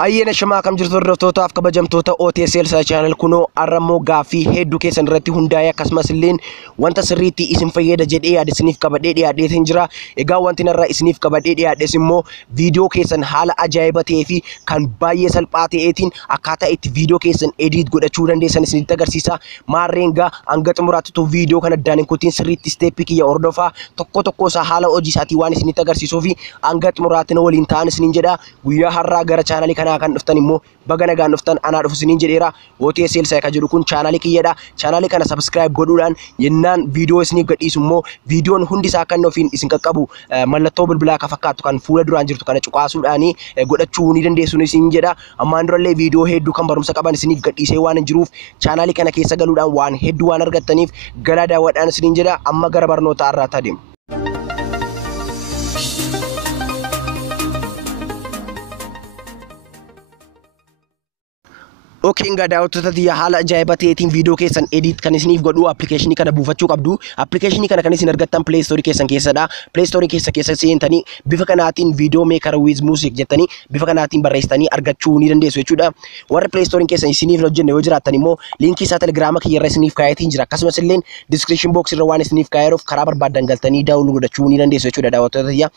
Ayyana shamaa kam jirtu hordoftoota kabajamtoota OTSL channel kuno arramoo gaafii hedduu keessan irratti hundaa'e akkasumas illee wanta sirriitti isin fayyada jedhee yaade isiniif qabadhee dhiyaadheetiin jira. Egaa wanti narraa isiniif qabadhee dhiyaadhes immoo viidiyoo keessan haala ajaa'iba ta'ee fi kan baay'ee salphaa ta'eetiin akkaataa itti viidiyoo keessan edit godhachuu dandeessan isinitti agarsiisa. Maarreen gaa hanga xumuraatti viidiyoo kana addaan hin kutiin sirriitti steepii kiyya hordofaa tokko isaa haala hojii isaatii waan isinitti agarsiisuu fi hanga xumuraatti waliin ta'an isiniin jedha. Guyyaa har'aa gara chaanalii kana kan dhuftan immoo baga nagaan dhuftan anaa dhufu isiniin jedheera. OTSL kan jedhu kun chaanalii kiyyadha. Chaanalii kana subscribe godhuudhaan yennaan viidiyoo isiniif gadhiisu immoo viidiyoon hundi isaa kan ofiin isin qaqqabu mallattoo bilbilaa ka fakkaatu kan fuula duraan jirtu kana cuqaasuudhaan godhachuu ni dandeessu isiniin jedha. Ammaan durallee viidiyoo hedduu kan barumsa qaban isiniif gadhiisee waan hin jiruuf chaanalii kana keessa galuudhaan waan hedduu waan argattaniif galaa daawwadhaan isiniin jedha. Amma gara barnoota har'aatti adeemu. Okay, enggak ada daawwattoota haala ajaa'iba ta'eetiin viidiyoo keessan edit kan isiniif godhu application kana buufachuu qabdu. Application kana kan isin argattan Play Store keessan keessadha. Play Store keessa seentanii bifa kanaatiin video maker with music jettanii bifa kanaatiin barreessitanii argachuu ni dandeessu jechuudha. Warra Play Store keessan isiniif hojjenne yoo jiraattan immoo linkii isaa Telegram kiyya irra isiniif kaayetiin jira. Akkasumas illee description box irra waan isiniif kaayeruuf karaa barbaadan galtanii download godhachuu ni dandeessu jechuudha daawwattoota.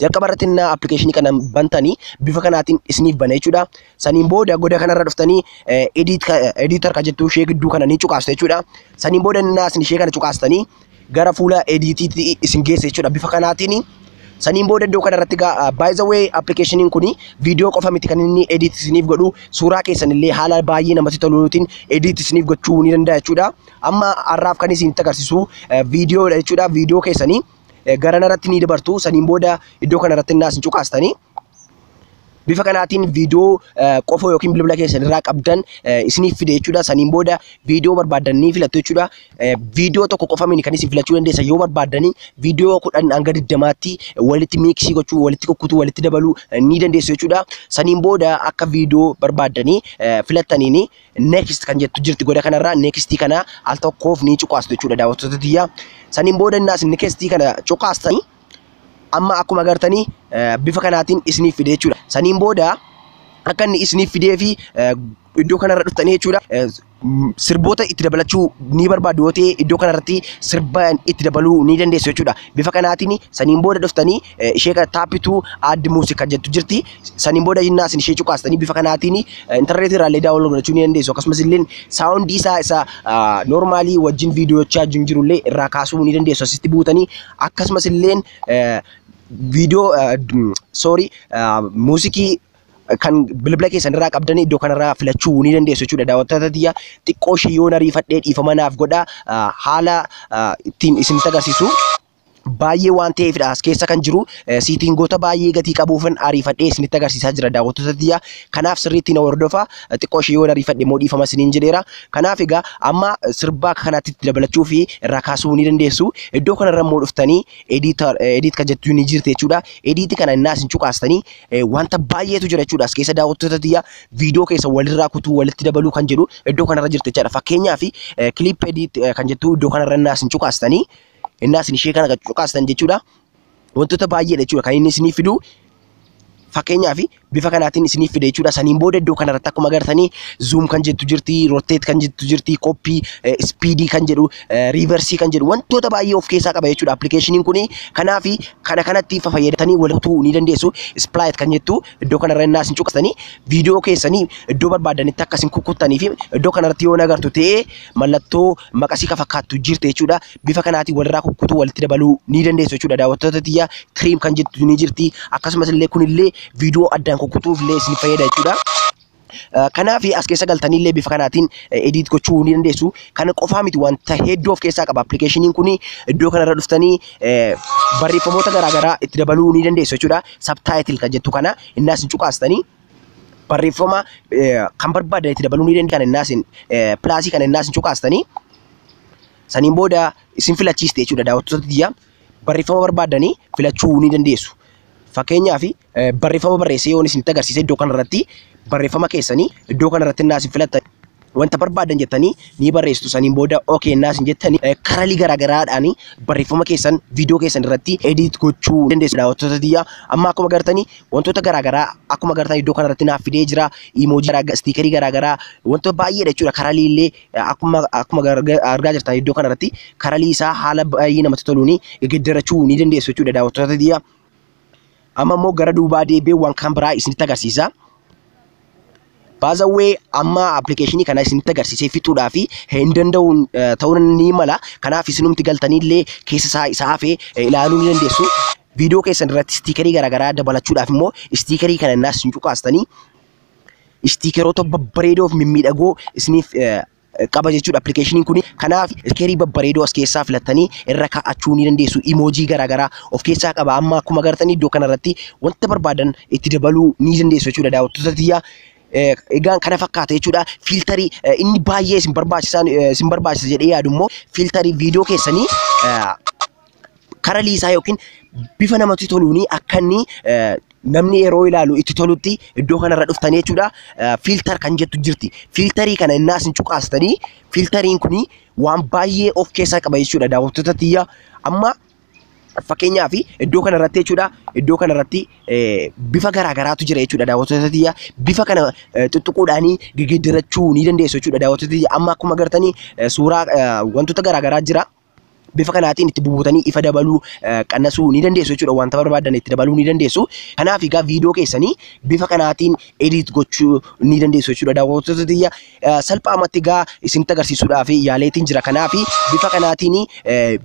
Jalqaba irratti application kana bantanii bifa kanaatiin isiniif bana jechuudha. Saniin booda goda kanarra dhuftanii editor ka jettu ishee gidduu kana ni cuqaastu jechuudha. Saniin booda isin ishee kana cuqaastanii gara fuula editiitti isin geessa jechuudha bifa kanaatiin. Saniin booda iddoo kanarratti by the way application kun viidiyoo qofa miti kan inni edit isiniif godhu suuraa keessan illee haala baay'ee namatti toluutiin edit isiniif gochuu ni danda'a jechuudha. Amma har'aaf kan isinitti agarsiisu viidiyoo jechuudha. Viidiyoo keessanii gara narratti ni dabartu. Saniin booda iddoo kanarratti isin cuqaastanii bifa kanaatiin viidiyoo qofa yookiin bilbila keessan irraa qabdan isiniif fide jechuudha. Saniin booda viidiyoo barbaadan ni filattu jechuudha. Viidiyoo tokko qofa mini kan isin filachuu dandeessan yoo barbaadani viidiyoo 10 hanga 20tti walitti miksii gochuu, walitti kukkutuu, walitti dabaluu ni dandeessu jechuudha. Saniin booda akka viidiyoo barbaadanii filattaniin next kan jettu jirti goda kanarraa next kana al tokkoof ni cuqaastu jechuudha daawwattoota tiyya. Saniin booda next kana cuqaastanii amma akkuma agartanii bifa kanaatiin isiniif fide jechuudha. Saniin booda akka inni isiniif fidee fi iddoo kanarra dhuftanii jechuudha. Sirboota itti dabalachuu ni barbaadu yoo ta'e iddoo kanarratti sirba itti dabaluu ni dandeessu jechuudha. Bifa kanaatiin saniin booda dhuftanii ishee kana taappituu add music kan jettu jirti. Saniin booda jinnaa isin ishee cuqaastanii bifa kanaatiin internetii irraallee daawwachuu godhachuu ni dandeessu. Akkasumas illee saawundii isaa normaalii wajjin viidiyoocha jirullee irraa kaasuu ni dandeessu asitti buutanii. Akkasumas illee viidiyoo muusikii kan bilbila keessan irraa qabdanii iddoo kanarraa filachuu ni dandeessu jechuudha daawwattoota tiyya. Xiqqoo ishee yoo ariifadhee dhiifama naaf godha haala ittiin isinitti agarsiisu baay'ee waan ta'eefidha as keessa kan jiru siitingoota baay'ee gatii qabuufan ariifadhee isinitti agarsiisaa jira daawwattoota tiyya. Kanaaf sirriitti na hordofaa. Xiqqoo ishee yoo ariifadhee immoo dhiifama isiniin jedheera. Kanaaf egaa amma sirbaa kanatti itti dabalachuu fi irraa kaasuu ni dandeessu. Iddoo kanarra immoo dhuftanii edit kan jettu ni jirti jechuudha. Edit kana innaa isin cuqaastanii wanta baay'eetu jira jechuudha as keessa daawwattoota tiyya. Viidiyoo keessa walirraa kutuu walitti dabaluu kan jedhu iddoo kanarra jirti jechuudha. Fakkeenyaaf clip edit kan jettu iddoo kanarra innaa isin cuqaastanii innaa isin ishee kana cuqaastan jechuudha. Wantoota baay'eedha jechuudha kan inni isiniif fidu. Fakkeenyaaf bifa kanaatiin isiniif fide jechuudha. Saniin booda iddoo kanarratti akkuma agartanii zoom kan jettu jirti, rotate kan jettu jirti, copy, speed kan jedhu, reverse kan jedhu wantoota baay'ee of keessaa qaba jechuudha application kun. Kanaaf kanatti fayyadamtanii waltuu ni dandeessu. Split kan jettu iddoo kanarra innaa isin cuqaastanii viidiyoo keessanii iddoo barbaadanitti akka isin kukkuttanii fi iddoo kanarratti yoo agartu ta'ee mallattoo maqasii ka fakkaattu jirti jechuudha. Bifa kanaatiin walirraa kukkutuu walitti dabaluu ni dandeessu jechuudha daawwattoota tiyya. Trim kan jettu ni jirti. Akkasumas illee kunillee viidiyoo addaan kukkutuuf illee isin fayyada jechuudha. Kanaaf as keessa galtanii illee bifa kanaatiin edit gochuu ni dandeessu. Kana qofaa miti wanta hedduu of keessaa qaba application kun. Iddoo kanarra dhuftanii barreeffamoota garaagaraa itti dabaluu ni dandeessu jechuudha. Subtitle kan jettu kana innaa isin cuqaastanii barreeffama kan barbaadan itti dabaluu ni dandeessu. Innaa isin pilaasii kana innaa isin cuqaastanii saniin booda isin filachiiste jechuudha daawwattoota tiyya. Barreeffama barbaadanii filachuu ni dandeessu. Fakkeenyaaf barreeffama barreessee yoo isinitti agarsiise iddoo kanarratti barreeffama keessanii iddoo kanarratti innaa isin filattan wanta barbaadan jettanii ni barreessitu saniin booda okay naas jettanii karalii garaagaraadhaan barreeffama keessan viidiyoo keessan irratti edit gochuu dandeessu daawwattoota tiyya. Amma akkuma agartanii wantoota garaagaraa akkuma agartan iddoo kanarratti naaf fidee jira emoji garaagaraa stiikerii garaagaraa wantoota baay'eedha jechuudha. Karalii illee akkuma argaa jirtan iddoo kanarratti karalii isaa haala baay'ee namatti toluun geeddarachuu ni dandeessu jechuudha daawwattoota tiyya. Amma immoo gara duubaa deebi'ee waan kan biraa isinitti agarsiisa. Baazawee amma application kana isinitti agarsiisee fixuudhaa fi hin danda'uun ta'uu ni mala. Kanaaf isinumti galtanii illee keessa isaa hafee ilaaluu ni dandeessu. Viidiyoo keessan irratti stiikerii garaagaraa dabalachuudhaaf immoo stiikerii kana naas hin cuqaastanii stiikeroota babbareedoo fi mimmiidhagoo isiniif qaba jechuudha application kun. Kanaaf stiikerii babbareedoo as keessaa filattanii irra kaa'achuu ni dandeessu. Emoji garaagaraa of keessaa qaba. Amma akkuma agartanii iddoo kanarratti wanta barbaadan itti dabaluu ni dandeessu jechuudha daawwattoota tiyya. Egaan kana fakkaata jechuudha. Filtarii inni baay'ee isin barbaachisa jedhee yaadu immoo filtarii viidiyoo keessanii karalii isaa yookiin bifa namatti toluun akka inni namni yeroo ilaalu itti tolutti iddoo kanarra dhuftanii jechuudha. Filtar kan jettu jirti. Filtarii kana innaa isin cuqaastanii filtariin kun waan baay'ee of keessaa qaba jechuudha daawwattoota tiyya. Amma fakkeenyaaf iddoo kanarratti jechuudha. Iddoo kanarratti bifa garaagaraatu jira jechuudha daawwattoota tiyya. Bifa kana tuttuquudhaan geeddarachuu ni dandeessu jechuudha daawwattoota tiyya. Amma akkuma agartanii suuraa wantoota garaagaraa jira. Bifa kanaatiin itti bubuutanii ifa dabaluu qannasuu ni dandeessu jechuudha. Wanta barbaadan itti dabaluu ni dandeessu. Kanaaf egaa viidiyoo keessanii bifa kanaatiin edit gochuu ni dandeessu jechuudha daawwattoota tiyya. Salphaamatti egaa isinitti agarsiisuudhaaf yaaleetiin jira. Kanaaf bifa kanaatiin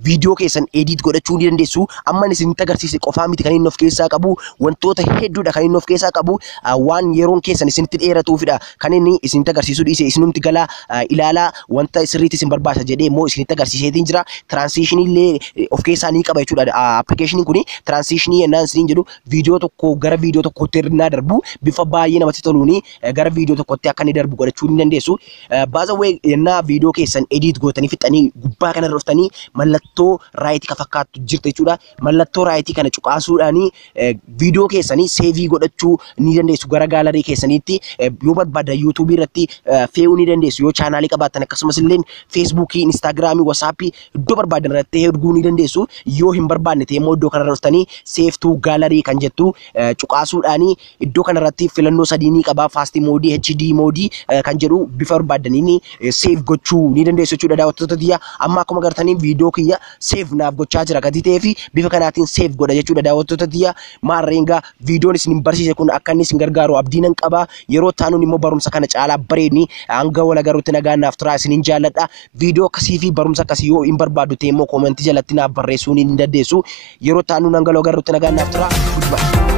viidiyoo keessan edit godhachuu ni dandeessu. Amma isinitti agarsiise qofaa miti kan inni of keessaa qabu. Wantoota hedduudha kan inni of keessaa qabu. Waan yeroon keessan isinitti dheeratuufidha kan inni isinitti agarsiisuu dhiise. Isinumti galaa ilaalaa wanta sirriitti isin barbaachisa jedhee immoo isinitti agarsiiseetiin jira. Illee of keessaa ni qaba jechuudha. Application kun transition yennaan isiniin jedhu viidiyoo tokko gara viidiyoo tokkotti irraa darbu bifa baay'ee namatti toluun gara viidiyoo tokkotti akka inni darbu godhachuu ni dandeessu. Baazawee yennaa viidiyoo keessan edit gootanii fixanii gubbaa kana dhuftanii mallattoo raayitii kan fakkaattu jirti jechuudha. Mallattoo raayitii kana cuqaasuudhaan viidiyoo keessanii seevii godhachuu ni dandeessu. Gara gaalarii keessaniitti yoo barbaadan YouTube irratti fe'uu ni dandeessu. Yoo chaanaalii qabaattan akkasumas illee Facebook, Instagram, WhatsApp iddoo barbaadan irratti erguu ni dandeessu. Yoo hin barbaanne ta'e immoo iddoo kana dhuftanii save to gallery kan jettu cuqaasuudhaan iddoo kana irratti filannoo sadii ni qaba. Fast mode, HD mode kan jedhu bifa barbaadaniin save gochuu ni dandeessu jechuudha daawwattoota tiyya. Amma akkuma agartanii viidiyoo kiyya save naaf gochaa jira gadi ta'ee fi bifa kanaatiin save godha jechuudha daawwattoota tiyya. Maarreengaa viidiyoon isin barsiise kun akka inni isin gargaaru abdiin qaba. Yeroo taanuun immoo barumsa kana caalaa bareedni hanga wal agaruutti nagaan naaf turaa isinin jaalladha. Viidiyoo akkasii fi barumsa akkasii yoo hin barbaaddu ta'e immoo koomentii jalatti naaf barreessuu ni dandeessu. Yeroo taanuun hanga wal agaruutti nagaan naaf turaa.